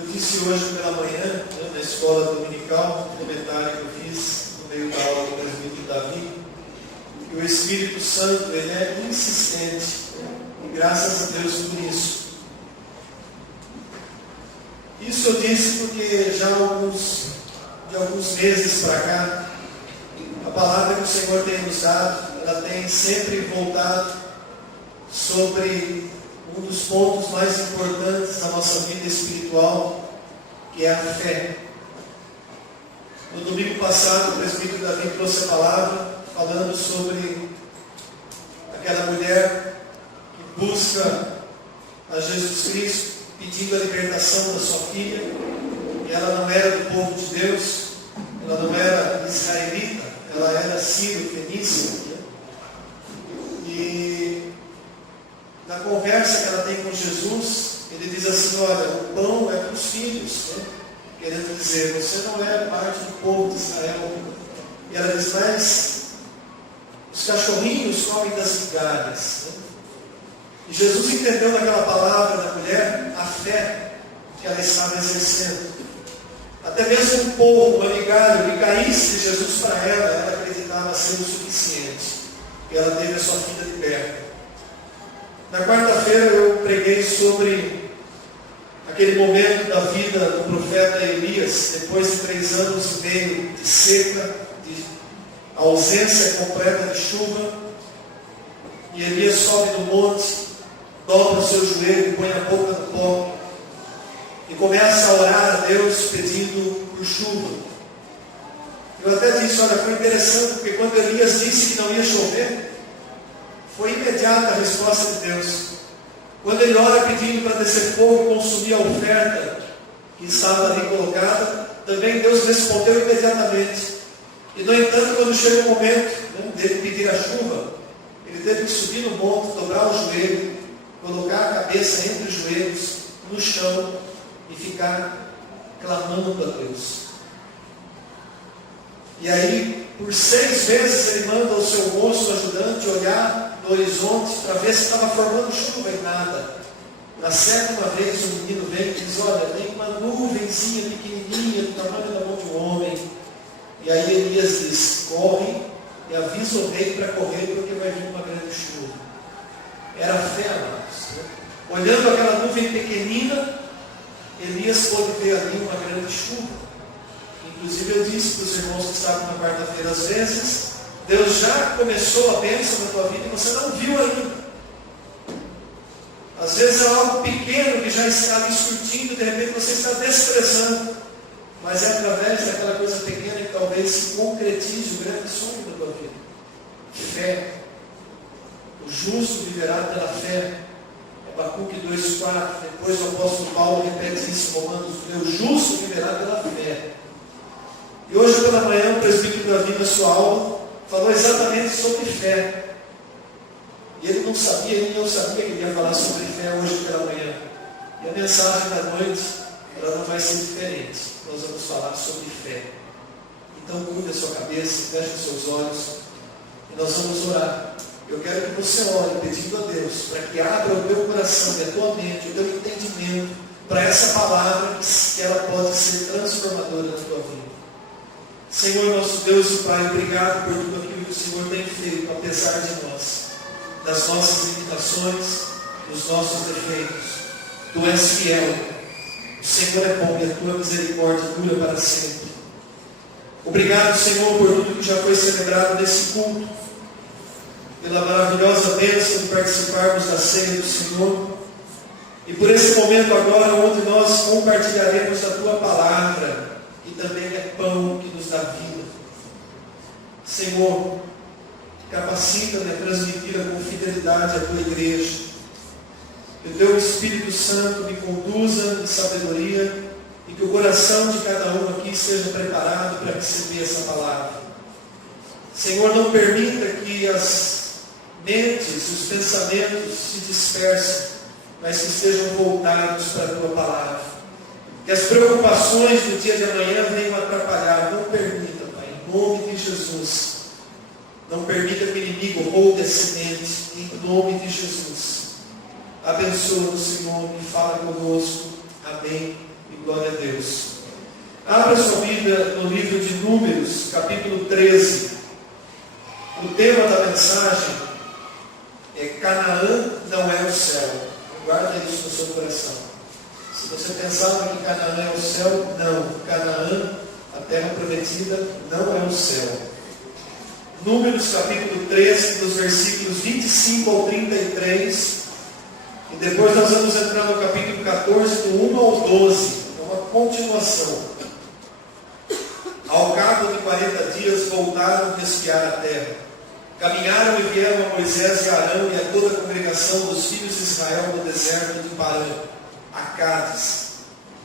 Eu disse hoje pela manhã, na escola dominical, no comentário que eu fiz no meio da aula do presbítero Davi, que o Espírito Santo ele é insistente, e graças a Deus por isso. Isso eu disse porque já de alguns meses para cá, a palavra que o Senhor tem nos dado, ela tem sempre voltado sobre um dos pontos mais importantes da nossa vida espiritual, que é a fé. No domingo passado, o presbítero Davi trouxe a palavra falando sobre aquela mulher que busca a Jesus Cristo, pedindo a libertação da sua filha, e ela não era do povo de Deus, ela não era israelita, ela era sírio-fenícia. E na conversa que ela tem com Jesus, ele diz assim: olha, o pão é para os filhos, né? Querendo dizer, você não é parte do povo de Israel. E ela diz, mas os cachorrinhos comem das migalhas, né? E Jesus entendeu naquela palavra da mulher a fé que ela estava exercendo. Até mesmo um pouco, uma migalha que caísse de Jesus para ela, ela acreditava ser o suficiente. E ela teve a sua filha liberta. Na quarta-feira eu preguei sobre aquele momento da vida do profeta Elias, depois de 3 anos e meio de seca, de ausência completa de chuva. E Elias sobe no monte, dobra o seu joelho, põe a boca no pó e começa a orar a Deus pedindo por chuva. Eu até disse, olha, foi interessante, porque quando Elias disse que não ia chover, foi imediata a resposta de Deus. Quando ele ora pedindo para descer fogo e consumir a oferta que estava ali colocada, também Deus respondeu imediatamente. E no entanto, quando chega o momento dele pedir a chuva, ele teve que subir no monte, dobrar o joelho, colocar a cabeça entre os joelhos, no chão, e ficar clamando a Deus. E aí, por 6 vezes, ele manda o seu moço ajudante olhar no horizonte para ver se estava formando chuva e nada. Na 7ª vez, o menino vem e diz, olha, tem uma nuvenzinha pequenininha do tamanho da mão de um homem. E aí Elias diz, corre e avisa o rei para correr, porque vai vir uma grande chuva. Era a fé, amados, né? Olhando aquela nuvem pequenina, Elias pôde ver ali uma grande chuva. Inclusive eu disse para os irmãos que estavam na quarta-feira, às vezes, Deus já começou a bênção na tua vida e você não viu ainda. Às vezes é algo pequeno que já está ali surtindo, de repente você está desprezando. Mas é através daquela coisa pequena que talvez se concretize o grande sonho da tua vida. Fé. O justo viverá pela fé. Abacuque 2,4. Depois o apóstolo Paulo repete isso em Romanos: o justo viverá pela fé. E hoje pela manhã o presbítero Davi, na sua aula, falou exatamente sobre fé. E ele não sabia, nem eu sabia que ele ia falar sobre fé hoje pela manhã. E a mensagem da noite, ela não vai ser diferente. Nós vamos falar sobre fé. Então curva a sua cabeça, feche os seus olhos e nós vamos orar. Eu quero que você ore pedindo a Deus para que abra o teu coração e a tua mente, o teu entendimento para essa palavra, que ela pode ser transformadora na tua vida. Senhor nosso Deus e Pai, obrigado por tudo aquilo que o Senhor tem feito, apesar de nós, das nossas limitações, dos nossos defeitos. Tu és fiel, o Senhor é bom e a tua misericórdia dura para sempre. Obrigado, Senhor, por tudo que já foi celebrado nesse culto, pela maravilhosa bênção de participarmos da ceia do Senhor, e por esse momento agora, onde nós compartilharemos a tua palavra, que também é pão que nos dá vida. Senhor, capacita-me a transmitir com fidelidade a tua igreja. Que o teu Espírito Santo me conduza em sabedoria e que o coração de cada um aqui seja preparado para receber essa palavra. Senhor, não permita que as mentes, os pensamentos se dispersem, mas que estejam voltados para a tua palavra. Que as preocupações do dia de amanhã venham atrapalhar. Não permita, Pai, em nome de Jesus. Não permita que o inimigo roube a semente, em nome de Jesus. Abençoa-nos, Senhor, e fala conosco. Amém E glória a Deus. Abra sua Bíblia no livro de Números, capítulo 13. O tema da mensagem é Canaã não é o céu. Guarda isso no seu coração. Se você pensava que Canaã é o céu, não. Canaã, a terra prometida, não é o céu. Números capítulo 13, dos versículos 25 ao 33. E depois nós vamos entrar no capítulo 14, do 1 ao 12. É uma continuação. Ao cabo de 40 dias voltaram a espiar a terra. Caminharam e vieram a Moisés e Arão e a toda a congregação dos filhos de Israel no deserto de Parã, a Cádiz.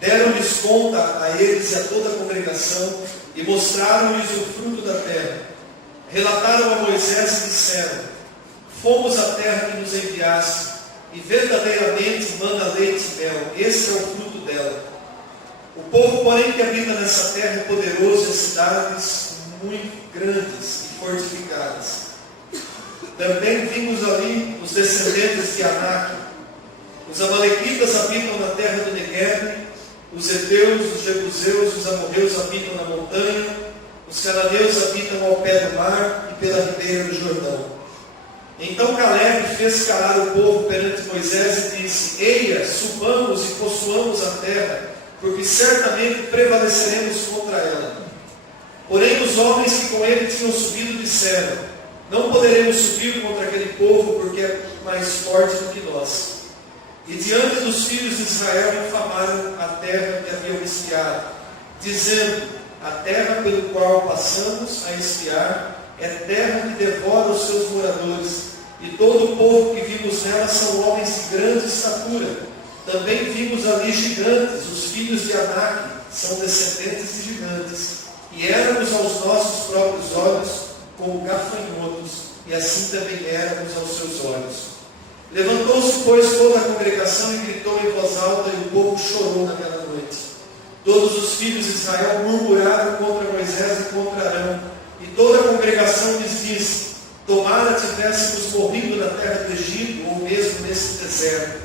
Deram-lhes conta a eles e a toda a congregação e mostraram-lhes o fruto da terra. Relataram a Moisés e disseram: fomos à terra que nos enviaste, e verdadeiramente mana leite e mel, esse é o fruto dela. O povo, porém, que habita nessa terra é poderoso, e as cidades muito grandes e fortificadas. Também vimos ali os descendentes de Anak. Os amalequitas habitam na terra do Negueb, os heteus, os jebuseus, os amorreus habitam na montanha, os cananeus habitam ao pé do mar e pela ribeira do Jordão. Então Caleb fez calar o povo perante Moisés e disse: eia, subamos e possuamos a terra, porque certamente prevaleceremos contra ela. Porém os homens que com ele tinham subido disseram: não poderemos subir contra aquele povo, porque é mais forte do que nós. E diante dos filhos de Israel infamaram a terra que haviam espiado, dizendo: a terra pelo qual passamos a espiar é terra que devora os seus moradores, e todo o povo que vimos nela são homens de grande estatura. Também vimos ali gigantes, os filhos de Anak, são descendentes de gigantes, e éramos aos nossos próprios olhos como gafanhotos, e assim também éramos aos seus olhos. Levantou-se, pois, toda a congregação e gritou em voz alta, e o povo chorou naquela noite. Todos os filhos de Israel murmuraram contra Moisés e contra Arão, e toda a congregação lhes disse: tomara tivéssemos morrido na terra do Egito, ou mesmo nesse deserto.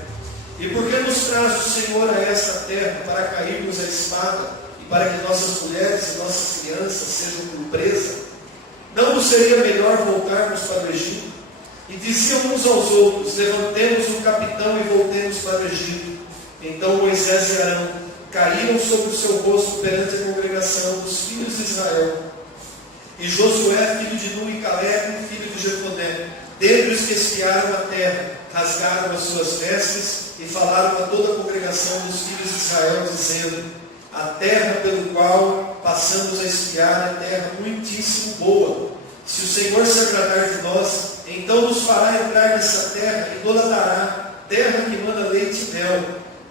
E por que nos traz o Senhor a esta terra, para cairmos à espada, e para que nossas mulheres e nossas crianças sejam por presa? Não nos seria melhor voltarmos para o Egito? E diziam uns aos outros: levantemos um capitão e voltemos para o Egito. Então Moisés e Arão caíram sobre o seu rosto perante a congregação dos filhos de Israel. E Josué, filho de Nun, e Caleb, filho de Jefoné, dentre os que espiaram a terra, rasgaram as suas vestes e falaram a toda a congregação dos filhos de Israel, dizendo: a terra pelo qual passamos a espiar é terra muitíssimo boa. Se o Senhor se agradar de nós, então nos fará entrar nessa terra e nos dará, terra que mana leite e mel.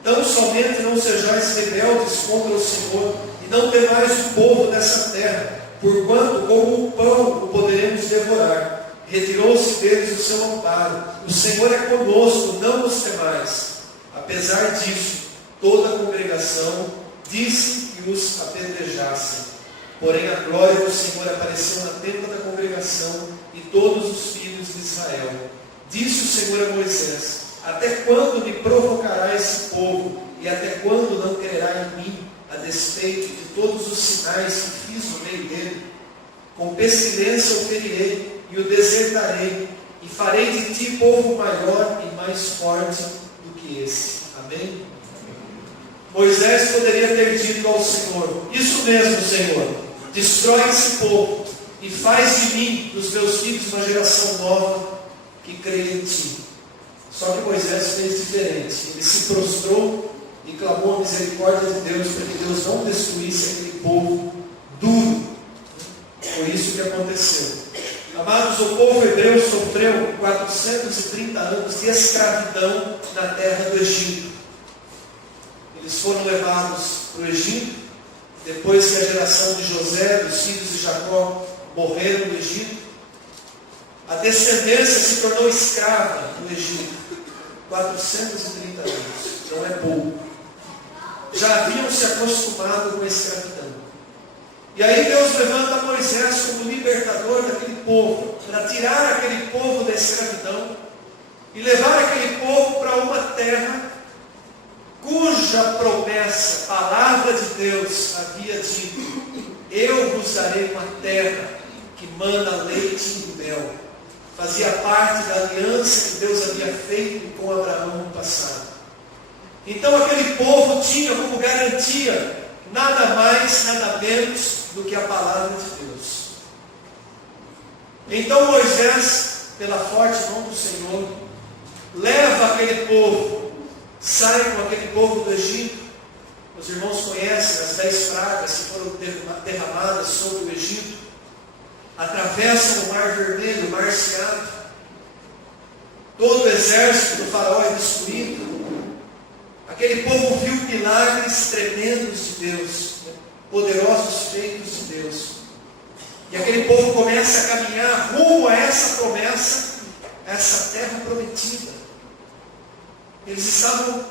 Tão somente não sejais rebeldes contra o Senhor, e não temais o povo dessa terra, porquanto como o pão o poderemos devorar. Retirou-se deles o seu amparo. O Senhor é conosco, não nos temais. Apesar disso, toda a congregação disse que os apedrejassem. Porém a glória do Senhor apareceu na tenda da congregação e todos os filhos de Israel. Disse o Senhor a Moisés: até quando me provocará esse povo, e até quando não crerá em mim, a despeito de todos os sinais que fiz no meio dele? Com pestilência o ferirei e o desertarei, e farei de ti povo maior e mais forte do que esse. Amém? Moisés poderia ter dito ao Senhor: isso mesmo, Senhor, destrói esse povo e faz de mim, dos meus filhos, uma geração nova que crê em ti. Só que Moisés fez diferente. Ele se prostrou e clamou a misericórdia de Deus para que Deus não destruísse aquele povo duro. Foi isso que aconteceu. Amados, o povo hebreu sofreu 430 anos de escravidão na terra do Egito. Eles foram levados para o Egito, depois que a geração de José, dos filhos de Jacó, morreram no Egito. A descendência se tornou escrava no Egito. 430 anos, não é pouco. Já haviam se acostumado com a escravidão. E aí Deus levanta Moisés como libertador daquele povo, para tirar aquele povo da escravidão e levar aquele povo para uma terra cuja promessa, palavra lhes darei uma terra que mana leite e mel. Fazia parte da aliança que Deus havia feito com Abraão no passado. Então aquele povo tinha como garantia nada mais, nada menos do que a palavra de Deus. Então Moisés, pela forte mão do Senhor, leva aquele povo, sai com aquele povo do Egito. Os irmãos conhecem as 10 pragas que foram derramadas sobre o Egito. Atravessam o Mar Vermelho, o Mar se abre. Todo o exército do faraó é destruído. Aquele povo viu milagres tremendos de Deus, poderosos feitos de Deus. E aquele povo começa a caminhar rumo a essa promessa, a essa terra prometida. Eles estavam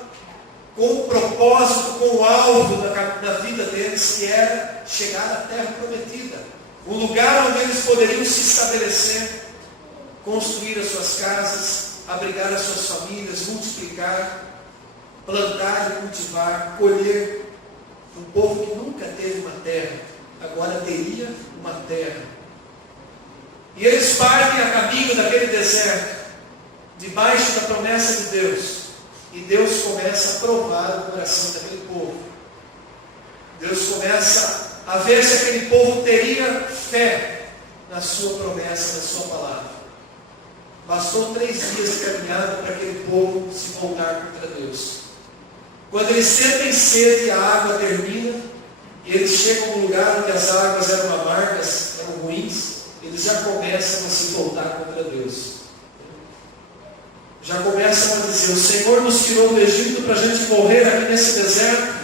com o propósito, com o alvo da vida deles, que era chegar à terra prometida. Um lugar onde eles poderiam se estabelecer, construir as suas casas, abrigar as suas famílias, multiplicar, plantar e cultivar, colher. Um povo que nunca teve uma terra, agora teria uma terra. E eles partem a caminho daquele deserto, debaixo da promessa de Deus. E Deus começa a provar o coração daquele povo. Deus começa a ver se aquele povo teria fé na sua promessa, na sua palavra. Bastou 3 dias de caminhada para aquele povo se voltar contra Deus. Quando eles sentem sede, a água termina, e eles chegam num lugar onde as águas eram amargas, eram ruins, eles já começam a se voltar contra Deus. Já começam a dizer: o Senhor nos tirou do Egito para a gente morrer aqui nesse deserto.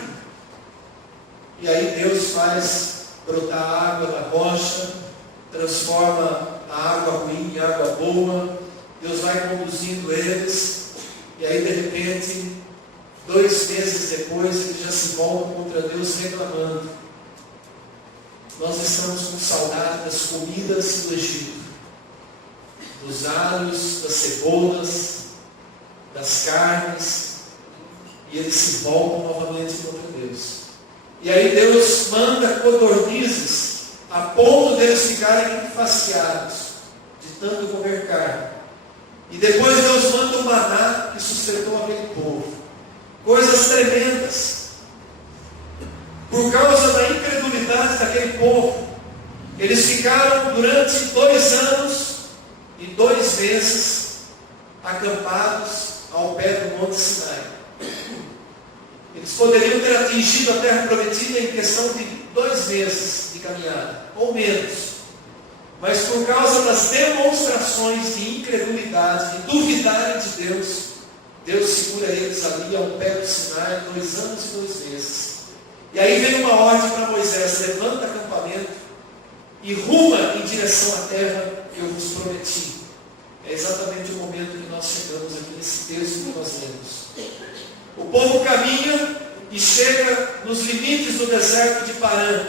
E aí Deus faz brotar água da rocha, transforma a água ruim em água boa. Deus vai conduzindo eles, e aí de repente, 2 meses depois, eles já se voltam contra Deus reclamando: nós estamos com saudade das comidas do Egito, dos alhos, das cebolas, das carnes. E eles se voltam novamente contra Deus. E aí Deus manda codornizes, a ponto deles ficarem enfastiados de tanto comer carne. E depois Deus manda o maná que sustentou aquele povo. Coisas tremendas. Por causa da incredulidade daquele povo, eles ficaram durante 2 anos e 2 meses acampados ao pé do Monte Sinai. Eles poderiam ter atingido a terra prometida em questão de 2 meses de caminhada, ou menos. Mas por causa das demonstrações de incredulidade, de duvidarem de Deus, Deus segura eles ali ao pé do Sinai 2 anos e 2 meses. E aí vem uma ordem para Moisés: levanta acampamento e ruma em direção à terra que eu vos prometi. É exatamente o momento que nós chegamos aqui nesse texto que nós lemos. O povo caminha e chega nos limites do deserto de Parã.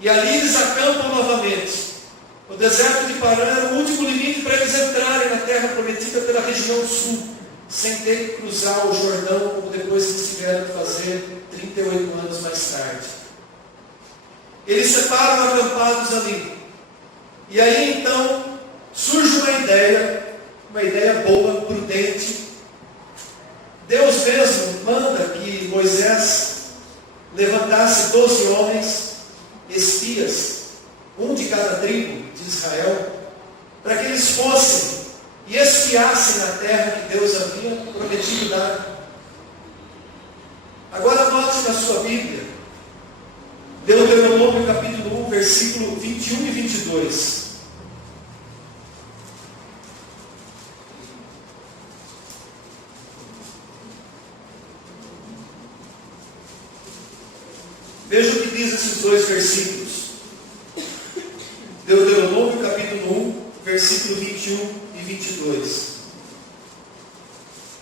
E ali eles acampam novamente. O deserto de Parã era o último limite para eles entrarem na terra prometida pela região sul, sem ter que cruzar o Jordão, como depois eles tiveram que fazer 38 anos mais tarde. Eles se param acampados ali. E aí então surge uma ideia boa, prudente. Deus mesmo manda que Moisés levantasse 12 homens, espias, um de cada tribo de Israel, para que eles fossem e espiassem na terra que Deus havia prometido dar. Agora note na sua Bíblia, Deuteronômio capítulo 1, versículo 21 e 22. Veja o que diz esses 2 versículos. Deuteronômio capítulo 1, versículo 21 e 22.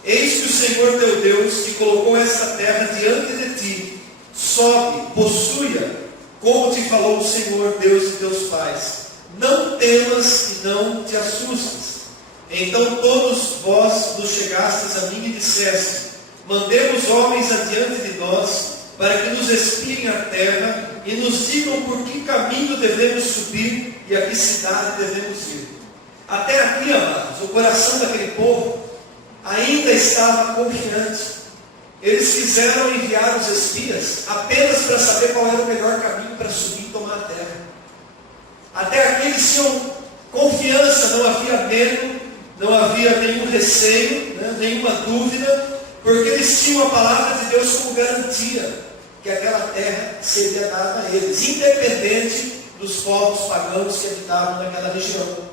Eis que o Senhor teu Deus te colocou esta terra diante de ti. Sobe, possui-a, como te falou o Senhor Deus de teus pais. Não temas e não te assustes. Então todos vós vos chegastes a mim e disseste: mandemos homens adiante de nós, para que nos espiem a terra e nos digam por que caminho devemos subir e a que cidade devemos ir. Até aqui, amados, o coração daquele povo ainda estava confiante. Eles quiseram enviar os espias apenas para saber qual era o melhor caminho para subir e tomar a terra. Até aqui eles tinham confiança, não havia medo, não havia nenhum receio, nenhuma dúvida, porque eles tinham a palavra de Deus como garantia que aquela terra seria dada a eles, independente dos povos pagãos que habitavam naquela região.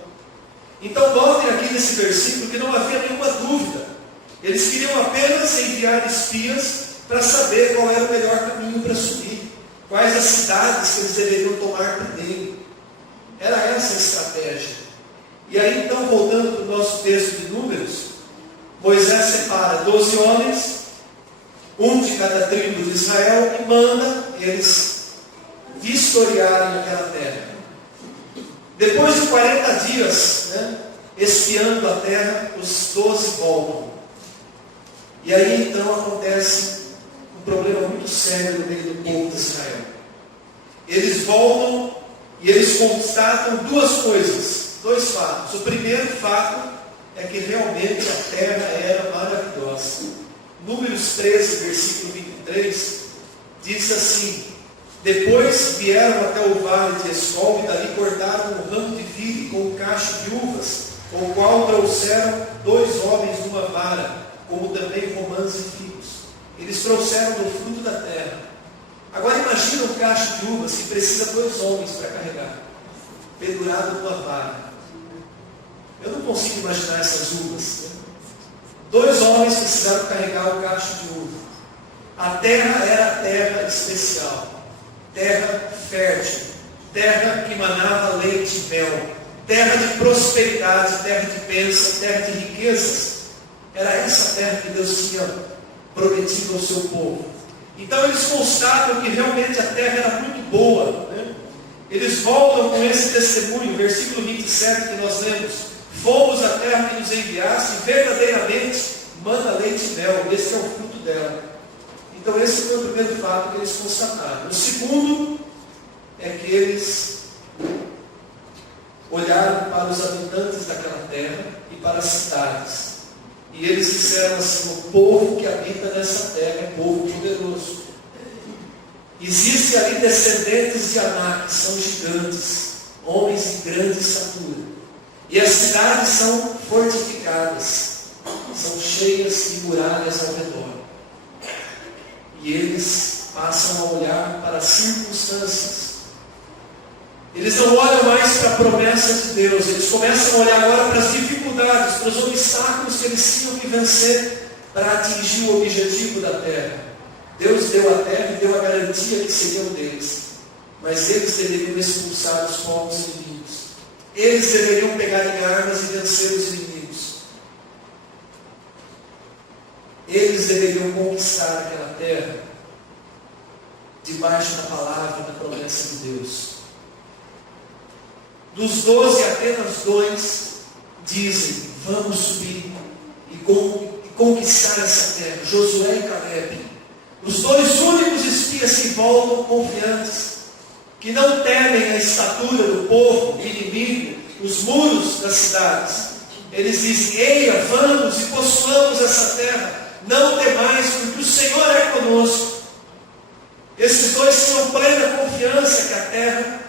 Então notem aqui nesse versículo que não havia nenhuma dúvida. Eles queriam apenas enviar espias para saber qual era o melhor caminho para subir, quais as cidades que eles deveriam tomar primeiro. Era essa a estratégia. E aí então, voltando para o nosso texto de Números, Moisés separa 12 homens, um de cada tribo de Israel, e manda eles vistoriarem aquela terra. Depois de 40 dias, espiando a terra, os 12 voltam. E aí então acontece um problema muito sério no meio do povo de Israel. Eles voltam e eles constatam duas coisas, dois fatos. O primeiro fato é que realmente a terra era maravilhosa. Números 13, versículo 23, diz assim: depois vieram até o vale de Escol e dali cortaram um ramo de vide com um cacho de uvas, o qual trouxeram 2 homens numa vara, como também romãs e figos. Eles trouxeram do fruto da terra. Agora imagina um cacho de uvas que precisa 2 homens para carregar, pendurado numa vara. Eu não consigo imaginar essas uvas. 2 homens precisaram carregar o cacho de uva. A terra era terra especial, terra fértil, terra que manava leite e mel, terra de prosperidade, terra de bênção, terra de riquezas. Era essa terra que Deus tinha prometido ao seu povo. Então eles constatam que realmente a terra era muito boa. Eles voltam com esse testemunho, versículo 27 que nós lemos: fomos à terra que nos enviaste, e verdadeiramente mana leite e mel, esse é o fruto dela. Então esse foi o primeiro fato que eles constataram. O segundo é que eles olharam para os habitantes daquela terra e para as cidades. E eles disseram assim: o povo que habita nessa terra é povo poderoso. Existem ali descendentes de Anak, que são gigantes, homens de grande estatura. E as cidades são fortificadas, são cheias de muralhas ao redor. E eles passam a olhar para as circunstâncias. Eles não olham mais para a promessa de Deus, eles começam a olhar agora para as dificuldades, para os obstáculos que eles tinham que vencer para atingir o objetivo da terra. Deus deu a terra e deu a garantia que seriam deles, mas eles deveriam expulsar os povos inimigos. Eles deveriam pegar em armas e vencer os inimigos. Eles deveriam conquistar aquela terra debaixo da palavra e da promessa de Deus. Dos 12, apenas 2 dizem: vamos subir e conquistar essa terra. Josué e Caleb. Os 2 únicos espias que voltam confiantes, que não temem a estatura do povo, do inimigo, os muros das cidades. Eles dizem: eia, vamos e possuamos essa terra. Não temais, porque o Senhor é conosco. Esses 2 tinham plena confiança que a terra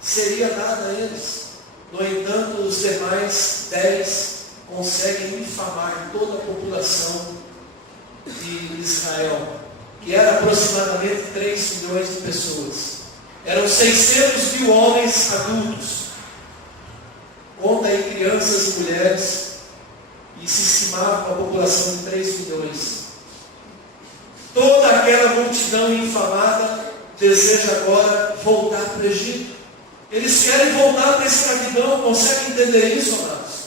seria dada a eles. No entanto, os demais 10 conseguem infamar toda a população de Israel, que era aproximadamente 3 milhões de pessoas. Eram 600 mil homens adultos. Conta aí crianças e mulheres, e se estimava a população de 3 milhões. Toda aquela multidão infamada deseja agora voltar para o Egito. Eles querem voltar para a escravidão. Conseguem entender isso, amados?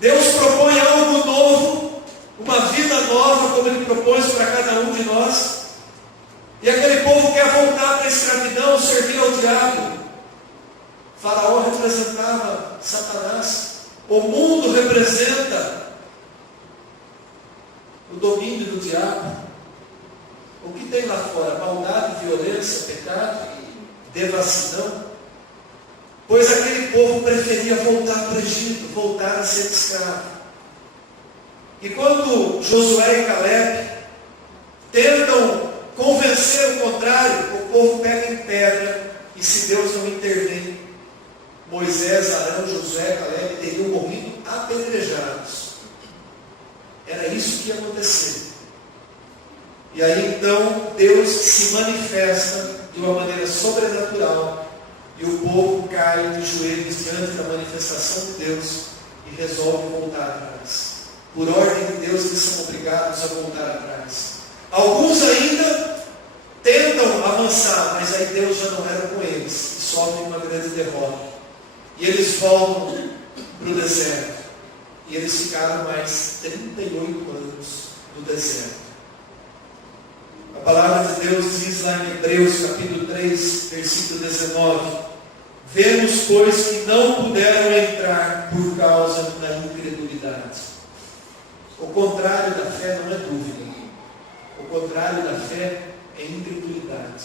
Deus propõe algo novo, uma vida nova, como Ele propôs para cada um de nós. E aquele povo quer voltar para a escravidão, servir ao diabo. Faraó representava Satanás. O mundo representa o domínio do diabo. O que tem lá fora? Maldade, violência, pecado. devassidão, pois aquele povo preferia voltar para o Egito, voltar a ser escravo. E quando Josué e Caleb tentam convencer o contrário, o povo pega em pedra, e se Deus não intervém, Moisés, Arão, Josué, Caleb teriam morrido apedrejados. Era isso que ia acontecer. E aí então Deus se manifesta de uma maneira sobrenatural, e o povo cai de joelhos diante da manifestação de Deus e resolve voltar atrás. Por ordem de Deus, eles são obrigados a voltar atrás. Alguns ainda tentam avançar, mas aí Deus já não era com eles, e sofrem uma grande derrota. E eles voltam para o deserto. E eles ficaram mais 38 anos no deserto. A palavra de Deus diz lá em Hebreus capítulo 3, versículo 19: vemos, pois, que não puderam entrar por causa da incredulidade. O contrário da fé não é dúvida. O contrário da fé é incredulidade.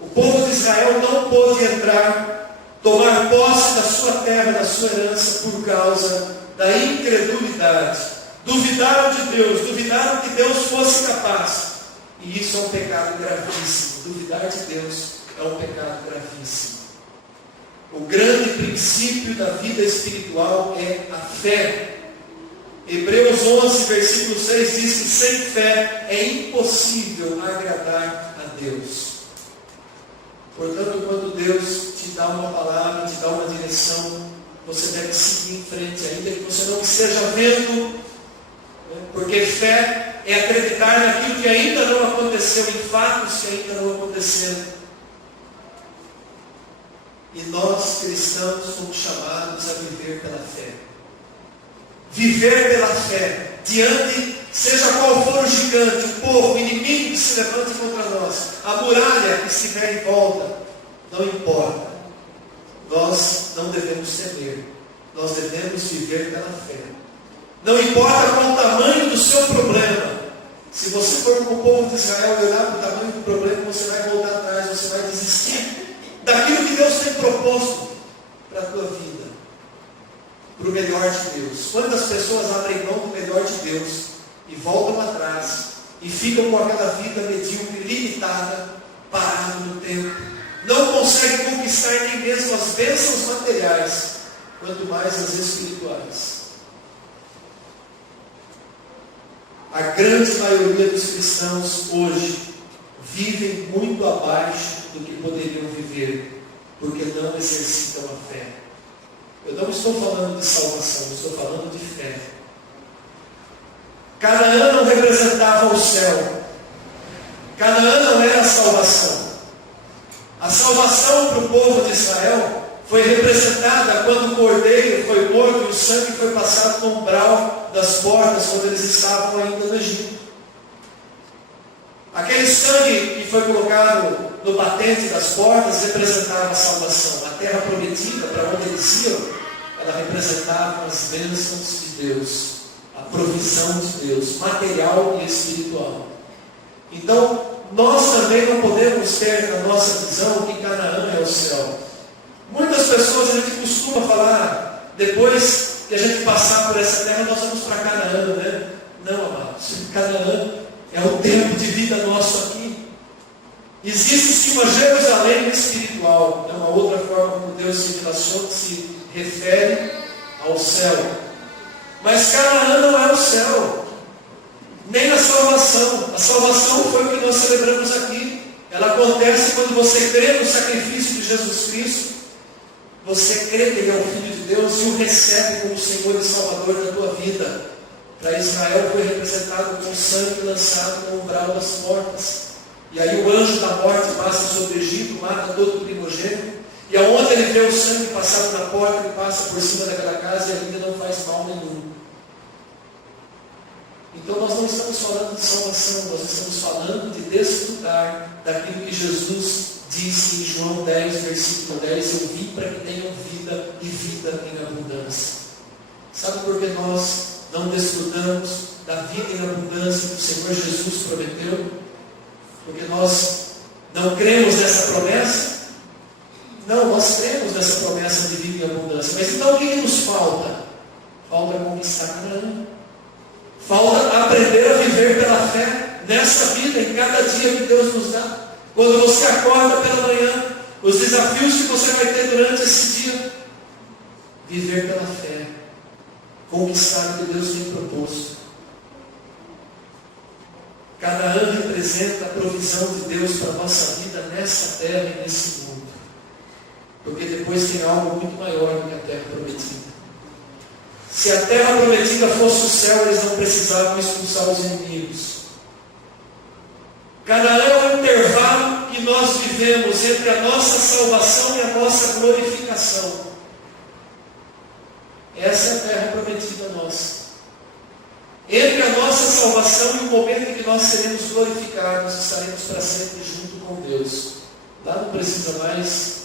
O povo de Israel não pôde entrar, tomar posse da sua terra, da sua herança, por causa da incredulidade. Duvidaram de Deus, duvidaram que Deus fosse capaz. E isso é um pecado gravíssimo. Duvidar de Deus é um pecado gravíssimo. O grande princípio da vida espiritual é a fé. Hebreus 11, versículo 6 diz que sem fé é impossível agradar a Deus. Portanto, quando Deus te dá uma palavra, te dá uma direção, você deve seguir em frente, ainda que você não esteja vendo, porque fé é acreditar naquilo que ainda não aconteceu, em fatos que ainda não aconteceram. E nós, cristãos, somos chamados a viver pela fé. Viver pela fé, diante, seja qual for o gigante, o povo, o inimigo que se levante contra nós, a muralha que estiver em volta, não importa. Nós não devemos temer, nós devemos viver pela fé. Não importa qual o tamanho do seu problema. Se você for como o povo de Israel e olhar para o tamanho do problema, você vai voltar atrás, você vai desistir daquilo que Deus tem proposto para a tua vida, para o melhor de Deus. Quantas pessoas abrem mão do melhor de Deus e voltam atrás e ficam com aquela vida medíocre, limitada, parada no tempo, não conseguem conquistar nem mesmo as bênçãos materiais, quanto mais as espirituais. A grande maioria dos cristãos hoje vivem muito abaixo do que poderiam viver, porque não exercitam a fé. Eu não estou falando de salvação, eu estou falando de fé. Canaã não representava o céu. Canaã não era a salvação. A salvação para o povo de Israel foi representada quando o cordeiro foi morto e o sangue foi passado no umbral das portas, quando eles estavam ainda no Egito. Aquele sangue que foi colocado no batente das portas representava a salvação. A terra prometida, para onde eles iam, ela representava as bênçãos de Deus, a provisão de Deus, material e espiritual. Então, nós também não podemos ter na nossa visão que Canaã é o céu. Muitas pessoas, a gente costuma falar, depois que a gente passar por essa terra, nós vamos para Canaã, né? Não, amados, Canaã é o tempo de vida nosso aqui. Existe sim uma Jerusalém espiritual, é uma outra forma como Deus se relaciona, se refere ao céu. Mas Canaã não é o céu, nem a salvação. A salvação foi o que nós celebramos aqui. Ela acontece quando você crê no sacrifício de Jesus Cristo. Você crê que Ele é o Filho de Deus e o recebe como Senhor e Salvador da tua vida. Para Israel foi representado com sangue lançado no umbral das portas. E aí o anjo da morte passa sobre o Egito, mata todo o primogênito. E aonde ele vê o sangue passado na porta, ele passa por cima daquela casa e a vida não faz mal nenhum. Então nós não estamos falando de salvação, nós estamos falando de desfrutar daquilo que Jesus disse em João 10, versículo 10, eu vim para que tenham vida e vida em abundância. Sabe por que nós não desfrutamos da vida em abundância que o Senhor Jesus prometeu? Porque nós não cremos nessa promessa? Não, nós temos essa promessa de vida e abundância. Mas então o que nos falta? Falta conquistar Canaã. Falta aprender a viver pela fé nessa vida, em cada dia que Deus nos dá. Quando você acorda pela manhã, os desafios que você vai ter durante esse dia, viver pela fé, conquistar o que Deus tem proposto. Canaã representa a provisão de Deus para a nossa vida nessa terra e nesse mundo. Porque depois tem algo muito maior do que a terra prometida. Se a terra prometida fosse o céu, eles não precisavam expulsar os inimigos. Canaã é o intervalo que nós vivemos entre a nossa salvação e a nossa glorificação. Essa é a terra prometida nossa. Entre a nossa salvação e o momento em que nós seremos glorificados, estaremos para sempre junto com Deus. Lá não precisa mais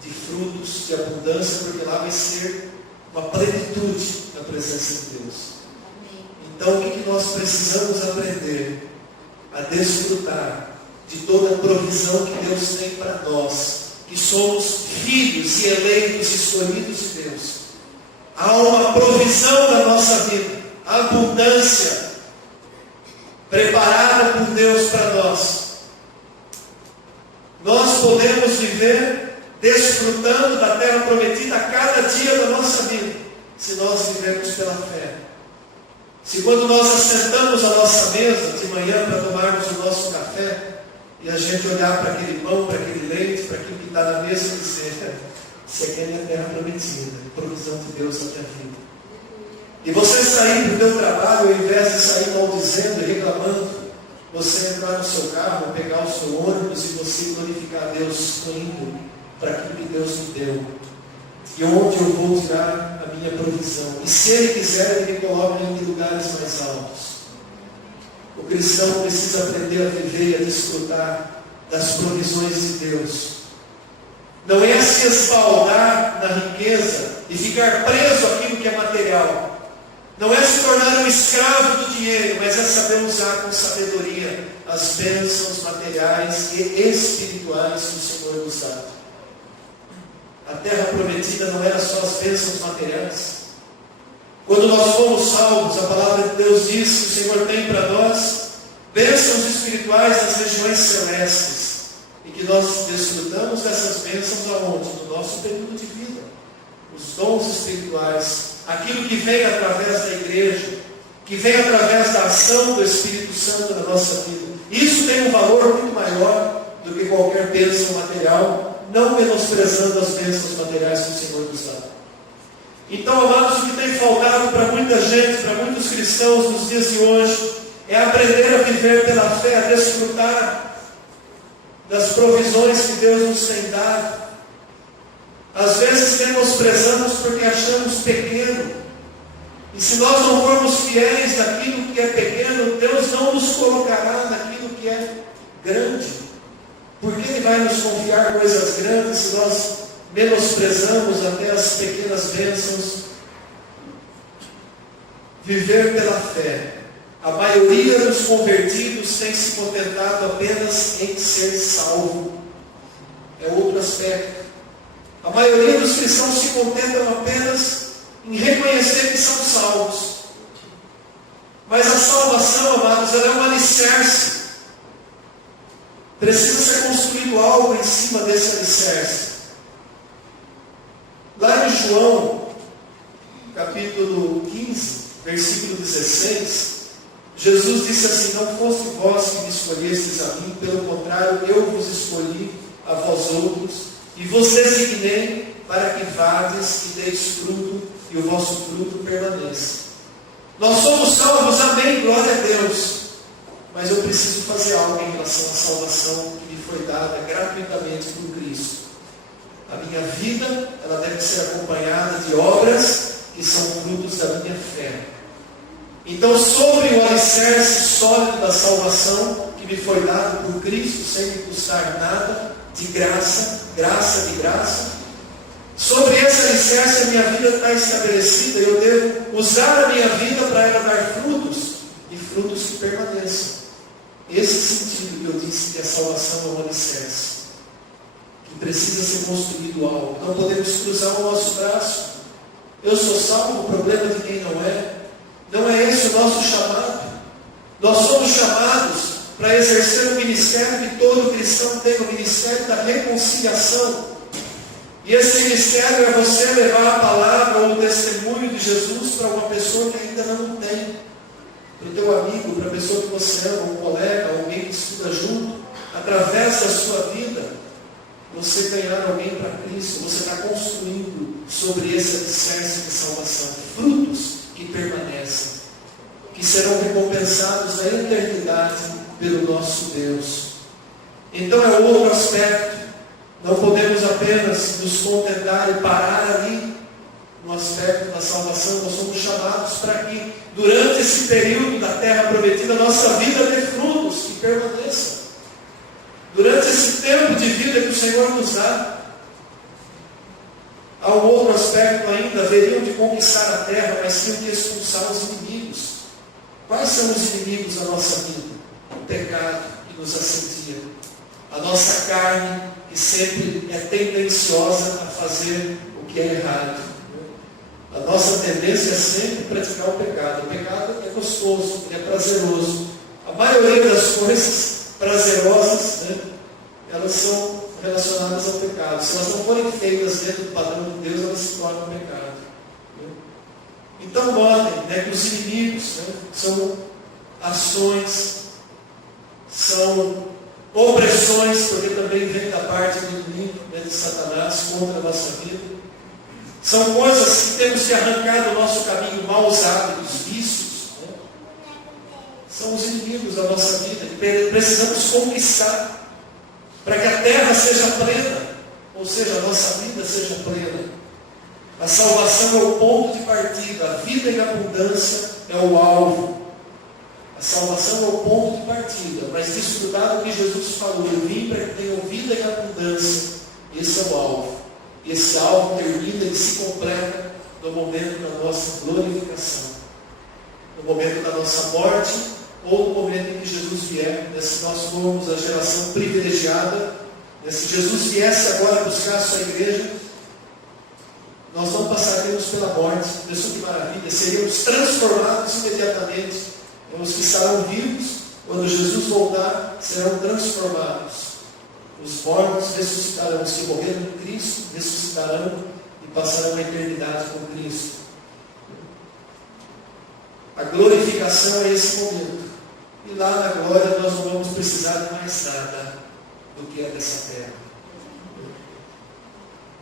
de frutos, de abundância, porque lá vai ser uma plenitude da presença de Deus. Então, o que nós precisamos aprender? A desfrutar de toda a provisão que Deus tem para nós, que somos filhos e eleitos, escolhidos de Deus. Há uma provisão na nossa vida, abundância preparada por Deus para nós. Nós podemos viver desfrutando da terra prometida a cada dia da nossa vida, se nós vivermos pela fé. Se quando nós assentamos a nossa mesa de manhã para tomarmos o nosso café, e a gente olhar para aquele pão, para aquele leite, para aquilo que está na mesa e dizer, isso aqui é a minha terra prometida, provisão de Deus na minha vida. E você sair do seu trabalho, ao invés de sair maldizendo e reclamando, você entrar no seu carro, pegar o seu ônibus e você glorificar a Deus indo para aquilo que Deus me deu. E onde eu vou tirar a minha provisão. E se Ele quiser, Ele me coloca em lugares mais altos. O cristão precisa aprender a viver e a desfrutar das provisões de Deus. Não é se esbaldar na riqueza e ficar preso àquilo que é material. Não é se tornar um escravo do dinheiro, mas é saber usar com sabedoria as bênçãos materiais e espirituais que o Senhor nos dá. A terra prometida não era só as bênçãos materiais. Quando nós fomos salvos, a palavra de Deus diz que o Senhor tem para nós bênçãos espirituais nas regiões celestes. E que nós desfrutamos dessas bênçãos aonde? No nosso período de vida. Os dons espirituais, aquilo que vem através da igreja, que vem através da ação do Espírito Santo na nossa vida. Isso tem um valor muito maior do que qualquer bênção material, não menosprezando as bênçãos materiais que o Senhor nos dá. Então, amados, o que tem faltado para muita gente, para muitos cristãos nos dias de hoje, é aprender a viver pela fé, a desfrutar das provisões que Deus nos tem dado. Às vezes menosprezamos porque achamos pequeno. E se nós não formos fiéis naquilo que é pequeno, Deus não nos colocará naquilo que é grande. Porque Ele vai nos confiar coisas grandes se nós menosprezamos até as pequenas bênçãos? Viver pela fé. A maioria dos convertidos tem se contentado apenas em ser salvo. É outro aspecto. A maioria dos cristãos se contentam apenas em reconhecer que são salvos. Mas a salvação, amados, ela é um alicerce. Precisa ser construído algo em cima desse alicerce. Lá em João, capítulo 15, versículo 16, Jesus disse assim: não foste vós que me escolhestes a mim, pelo contrário, eu vos escolhi a vós outros, e vos designei para que vades e deis fruto, e o vosso fruto permaneça. Nós somos salvos, amém, glória a Deus. Mas eu preciso fazer algo em relação à salvação que me foi dada gratuitamente por Cristo. A minha vida, ela deve ser acompanhada de obras que são frutos da minha fé. Então, sobre o alicerce sólido da salvação que me foi dado por Cristo, sem me custar nada, de graça, graça de graça, sobre esse alicerce a minha vida está estabelecida, e eu devo usar a minha vida para ela dar frutos, e frutos que permaneçam. Esse sentido que eu disse que a salvação é um alicerce. que precisa ser construído algo. Não podemos cruzar o nosso braço. Eu sou salvo, o problema de quem não é. Não é esse o nosso chamado. Nós somos chamados para exercer o ministério que todo cristão tem, o ministério da reconciliação. E esse ministério é você levar a palavra ou o testemunho de Jesus para uma pessoa que ainda não tem. Para o teu amigo, para a pessoa que você ama, um colega, alguém que estuda junto. Através da sua vida, você ganhar alguém para Cristo. Você está construindo sobre esse alicerce de salvação frutos que permanecem, que serão recompensados na eternidade pelo nosso Deus. Então é outro aspecto. Não podemos apenas nos contentar e parar ali no aspecto da salvação. Nós somos chamados para que durante esse período da terra prometida nossa vida dê frutos que permaneçam. Durante esse tempo de vida que o Senhor nos dá. Há um outro aspecto ainda. Haveriam de conquistar a terra, mas tinham que expulsar os inimigos. Quais são os inimigos da nossa vida? O pecado que nos assedia. A nossa carne, que sempre é tendenciosa a fazer o que é errado. A nossa tendência é sempre praticar o pecado. O pecado é gostoso, é prazeroso. A maioria das coisas prazerosas, elas são relacionadas ao pecado. Se elas não forem feitas dentro do padrão de Deus, elas se tornam pecado. Então notem que os inimigos são ações, são opressões, porque também vem da parte do inimigo, de Satanás, contra a nossa vida. São coisas que temos que arrancar do nosso caminho, maus hábitos, vícios. São os inimigos da nossa vida, que precisamos conquistar, para que a terra seja plena, ou seja, a nossa vida seja plena. A salvação é o ponto de partida, a vida em abundância é o alvo. A salvação é o ponto de partida, mas desfrutar do que Jesus falou, eu vim para que tenham vida em abundância. Esse é o alvo. Esse alvo termina e se completa no momento da nossa glorificação, no momento da nossa morte, ou no momento em que Jesus vier. Se nós formos a geração privilegiada, se Jesus viesse agora buscar a sua igreja, nós não passaríamos pela morte. Pessoa que maravilha, seríamos transformados imediatamente. Os que estarão vivos, quando Jesus voltar, serão transformados. Os mortos ressuscitarão, os que morreram em Cristo ressuscitarão e passarão a eternidade com Cristo. A glorificação é esse momento. E lá na glória nós não vamos precisar de mais nada do que é dessa terra.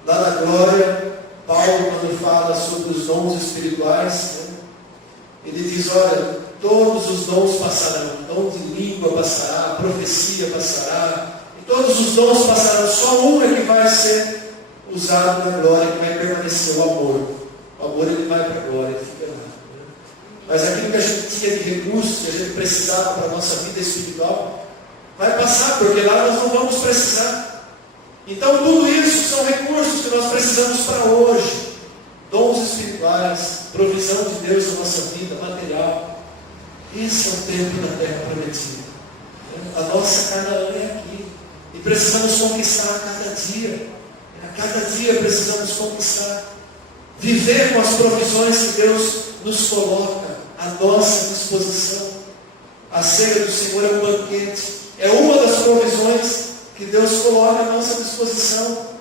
Lá na glória, Paulo, quando fala sobre os dons espirituais, ele diz, olha, todos os dons passarão, dom de língua passará, profecia passará, e todos os dons passarão, só um é que vai ser usado na glória, que vai permanecer, o amor. O amor ele vai para a glória, ele fica lá. Mas aquilo que a gente tinha de recursos, que a gente precisava para a nossa vida espiritual, vai passar, porque lá nós não vamos precisar. Então tudo isso são recursos que nós precisamos para hoje. Dons espirituais, provisão de Deus na nossa vida, material. Esse é o tempo da terra prometida. A nossa Canaã é aqui. E precisamos conquistar a cada dia. A cada dia precisamos conquistar. Viver com as provisões que Deus nos coloca à nossa disposição. A ceia do Senhor é um banquete. É uma das provisões que Deus coloca à nossa disposição.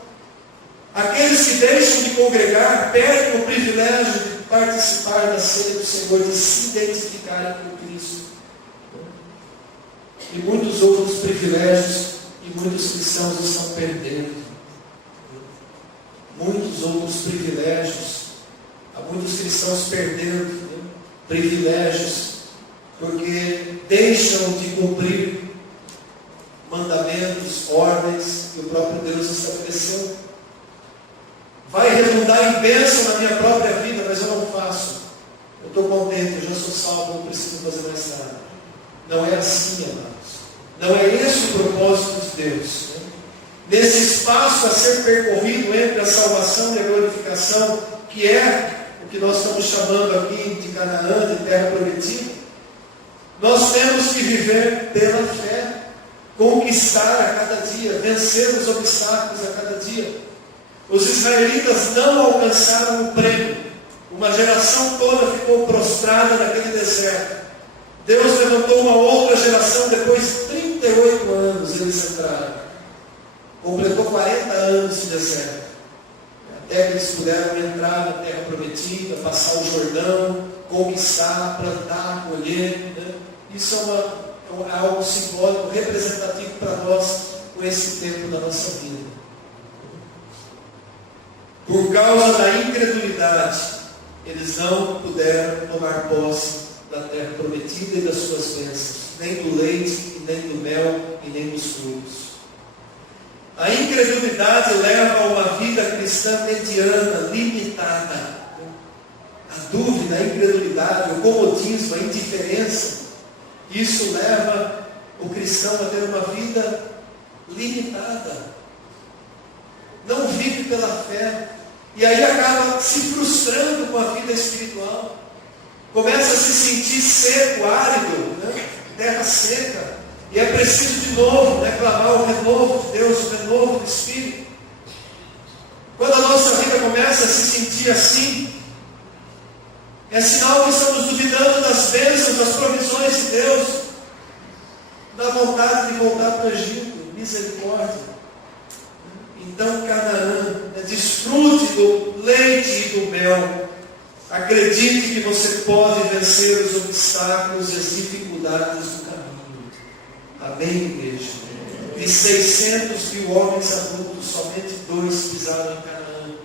Aqueles que deixam de congregar perdem o privilégio de participar da ceia do Senhor, de se identificarem com Cristo. E muitos outros privilégios e muitos cristãos estão perdendo. Muitos outros privilégios. Há muitos cristãos perdendo privilégios porque deixam de cumprir mandamentos, ordens que o próprio Deus estabeleceu. Vai redundar em bênção na minha própria vida, mas eu não faço. Eu estou contente, eu já sou salvo, não preciso fazer mais nada. Não é assim, amados. Não é esse o propósito de Deus. Nesse espaço a ser percorrido entre a salvação e a glorificação, que é o que nós estamos chamando aqui de Canaã, de terra prometida, nós temos que viver pela fé. conquistar a cada dia, vencer os obstáculos a cada dia. Os israelitas não alcançaram o prêmio. Uma geração toda ficou prostrada naquele deserto. Deus levantou uma outra geração, depois de 38 anos eles entraram. Completou 40 anos de deserto. Até que eles puderam entrar na terra prometida, passar o Jordão, conquistar, plantar, colher. Né? Isso é algo simbólico, representativo para nós com esse tempo da nossa vida. Por causa da incredulidade, eles não puderam tomar posse da terra prometida e das suas bênçãos, nem do leite, nem do mel, e nem dos frutos. A incredulidade leva a uma vida cristã mediana, limitada. A dúvida, a incredulidade, o comodismo, a indiferença, isso leva o cristão a ter uma vida limitada. Não vive pela fé. E aí acaba se frustrando com a vida espiritual. Começa a se sentir seco, árido, né? Terra seca. E é preciso de novo, né, clamar o renovo de Deus, o renovo do Espírito. Quando a nossa vida começa a se sentir assim, é sinal que estamos duvidando das bênçãos, das provisões de Deus, da vontade de voltar para o Egito, misericórdia. Então, Canaã, desfrute do leite e do mel. Acredite que você pode vencer os obstáculos e as dificuldades do caminho. Amém, igreja? De 600 mil homens adultos, somente 2 pisaram em Canaã: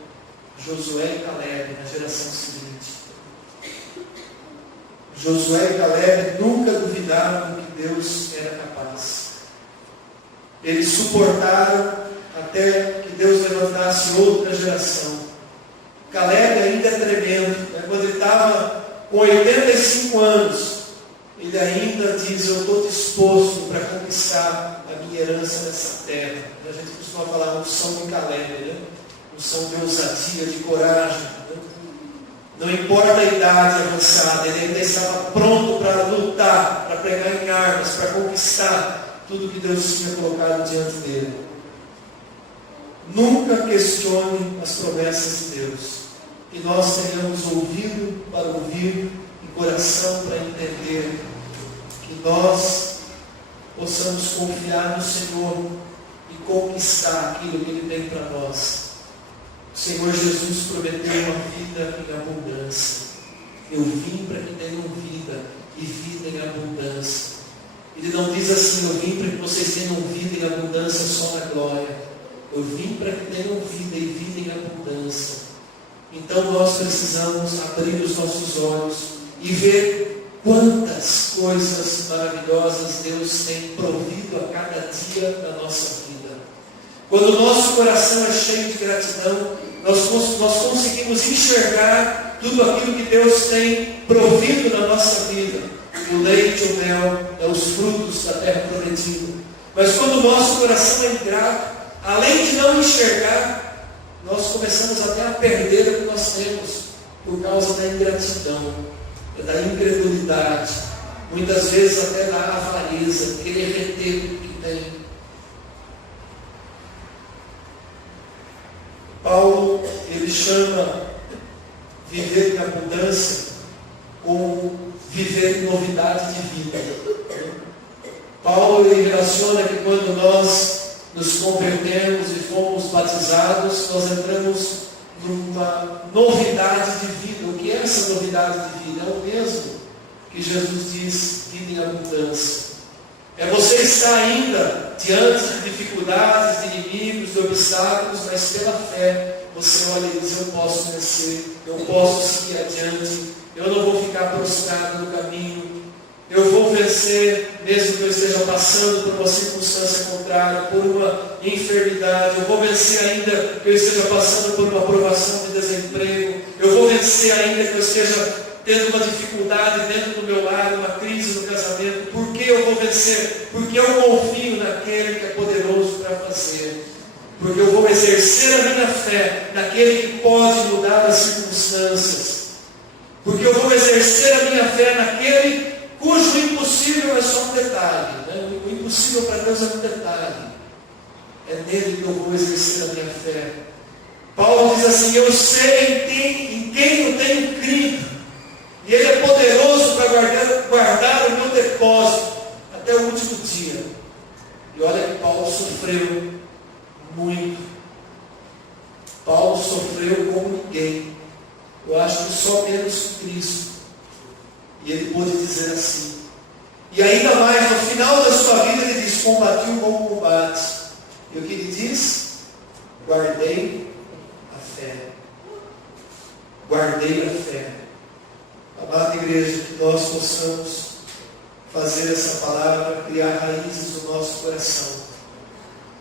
Josué e Caleb, na geração seguinte. Josué e Caleb nunca duvidaram do que Deus era capaz. Eles suportaram até que Deus levantasse outra geração. Caleb ainda é tremendo, né? Quando ele estava com 85 anos, ele ainda diz: eu estou disposto para conquistar a minha herança nessa terra. A gente costuma falar unção de Caleb, né? Unção de ousadia, de coragem. Né? Não importa a idade avançada, ele ainda estava pronto para lutar, para pegar em armas, para conquistar tudo que Deus tinha colocado diante dele. Nunca questione as promessas de Deus. Que nós tenhamos ouvido para ouvir e coração para entender. Que nós possamos confiar no Senhor e conquistar aquilo que Ele tem para nós. O Senhor Jesus prometeu uma vida em abundância. Eu vim para que tenham vida e vida em abundância. Ele não diz assim: eu vim para que vocês tenham vida em abundância só na glória. Eu vim para que tenham vida e vida em abundância. Então nós precisamos abrir os nossos olhos e ver quantas coisas maravilhosas Deus tem provido a cada dia da nossa vida. Quando o nosso coração é cheio de gratidão, nós conseguimos enxergar tudo aquilo que Deus tem provido na nossa vida. O leite e o mel é os frutos da terra prometida. Mas quando o nosso coração é ingrato, além de não enxergar, nós começamos até a perder o que nós temos por causa da ingratidão, da incredulidade, muitas vezes até da avareza, querer reter o que tem. Paulo, ele chama viver em abundância como viver em novidade de vida. Paulo, ele relaciona que quando nós nos convertemos e fomos batizados, nós entramos numa novidade de vida. O que é essa novidade de vida? É o mesmo que Jesus diz: vida em abundância. É você estar ainda diante de dificuldades, de inimigos, de obstáculos, mas pela fé você olha e diz: eu posso vencer, eu posso seguir adiante, eu não vou ficar prostrado no caminho. Eu vou vencer, mesmo que eu esteja passando por uma circunstância contrária, por uma enfermidade. Eu vou vencer ainda que eu esteja passando por uma provação de desemprego. Eu vou vencer ainda que eu esteja tendo uma dificuldade dentro do meu lar, uma crise no casamento. Por que eu vou vencer? Porque eu confio naquele que é poderoso para fazer. Porque eu vou exercer a minha fé naquele que pode mudar as circunstâncias. Porque eu vou exercer a minha fé naquele cujo impossível é só um detalhe, né? O impossível para Deus é um detalhe. É nele que eu vou exercer a minha fé. Paulo diz assim: eu sei em quem eu tenho crido, e Ele é poderoso para guardar o meu depósito até o último dia. E olha que Paulo sofreu muito. Paulo sofreu como ninguém. Eu acho que só menos que Cristo. E ele pôde dizer assim. E ainda mais, no final da sua vida, ele diz: combati o bom combate. E o que ele diz? Guardei a fé. Guardei a fé. Amada igreja, que nós possamos fazer essa palavra criar raízes no nosso coração.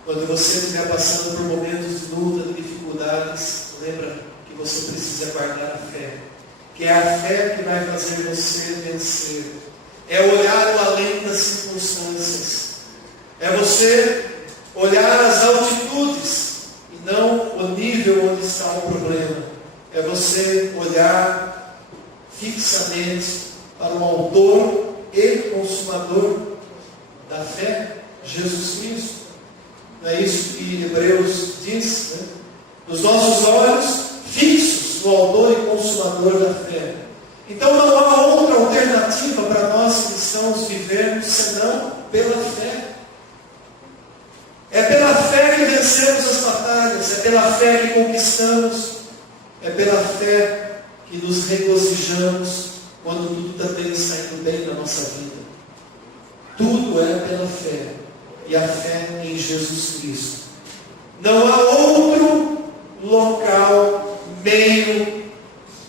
Quando você estiver passando por momentos de luta, de dificuldades, lembra que você precisa guardar a fé. Que é a fé que vai fazer você vencer. É olhar o além das circunstâncias. É você olhar as altitudes e não o nível onde está o problema. É você olhar fixamente para o autor e consumador da fé, Jesus Cristo. Não é isso que Hebreus diz, né? Os nossos olhos fixos no autor e consumador da fé. Então não há outra alternativa para nós cristãos vivermos senão pela fé. É pela fé que vencemos as batalhas, é pela fé que conquistamos, é pela fé que nos regozijamos quando tudo também está indo bem na nossa vida. Tudo é pela fé, e a fé em Jesus Cristo. Não há outro local, meio,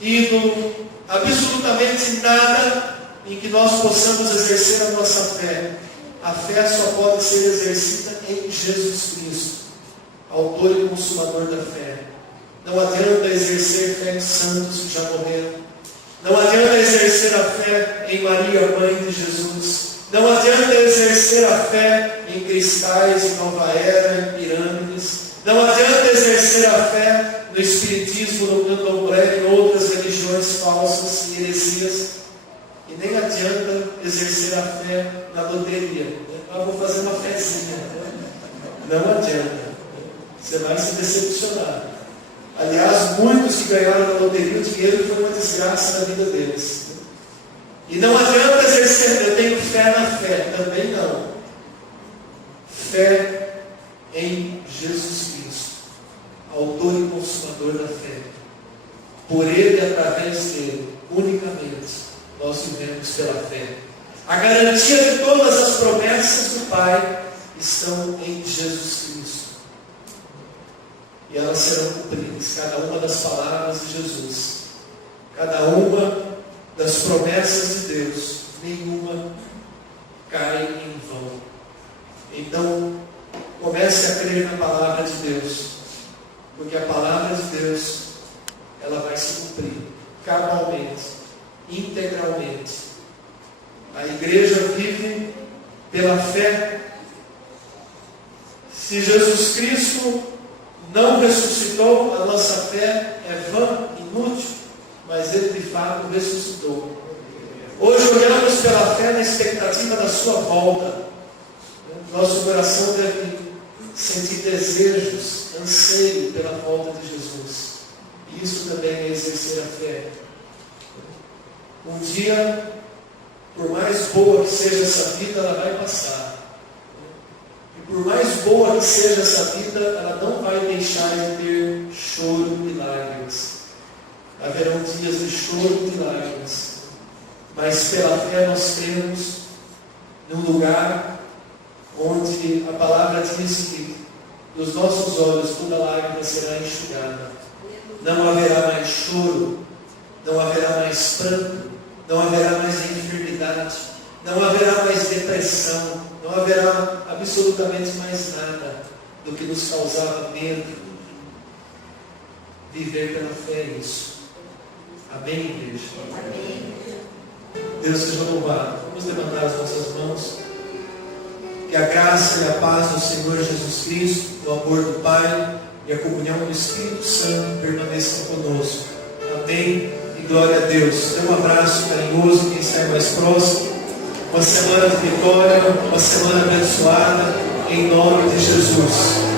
ídolo, absolutamente nada em que nós possamos exercer a nossa fé. A fé só pode ser exercida em Jesus Cristo, autor e consumador da fé. Não adianta exercer fé em santos que já morreram. Não adianta exercer a fé em Maria, mãe de Jesus. Não adianta exercer a fé em cristais, em Nova Era, em pirâmides. Não adianta exercer a fé no espiritismo, no candomblé, em outras religiões falsas e heresias. E nem adianta exercer a fé na loteria. Vou fazer uma fezinha. Não adianta. Você vai se decepcionar. Aliás, muitos que ganharam na loteria, o dinheiro foi uma desgraça na vida deles. E não adianta exercer, eu tenho fé na fé. Também não. Fé em Jesus Cristo, autor e consumador da fé. Por Ele e através dele, unicamente, nós vivemos pela fé. A garantia de todas as promessas do Pai estão em Jesus Cristo. E elas serão cumpridas, cada uma das palavras de Jesus. Cada uma das promessas de Deus, nenhuma cai em vão. Então, comece a crer na palavra de Deus, porque a palavra de Deus, ela vai se cumprir cabalmente, integralmente. A igreja vive pela fé. Se Jesus Cristo não ressuscitou, a nossa fé é vã, inútil, mas Ele de fato ressuscitou. Hoje olhamos pela fé na expectativa da sua volta. Nosso coração deve sentir desejos, anseio pela volta de Jesus. E isso também é exercer a fé. Um dia, por mais boa que seja essa vida, ela vai passar. E por mais boa que seja essa vida, ela não vai deixar de ter choro e lágrimas. Haverão dias de choro e lágrimas. Mas pela fé nós cremos num lugar onde a palavra diz que dos nossos olhos toda lágrima será enxugada. Não haverá mais choro, não haverá mais pranto, não haverá mais enfermidade, não haverá mais depressão, não haverá absolutamente mais nada do que nos causava medo. Viver pela fé é isso. Amém, igreja? Amém. Deus seja louvado. Vamos levantar as nossas mãos. Que a graça e a paz do Senhor Jesus Cristo, o amor do Pai e a comunhão do Espírito Santo permaneçam conosco. Amém e glória a Deus. Dê um abraço carinhoso, quem está mais próximo. uma semana de vitória, uma semana abençoada, em nome de Jesus.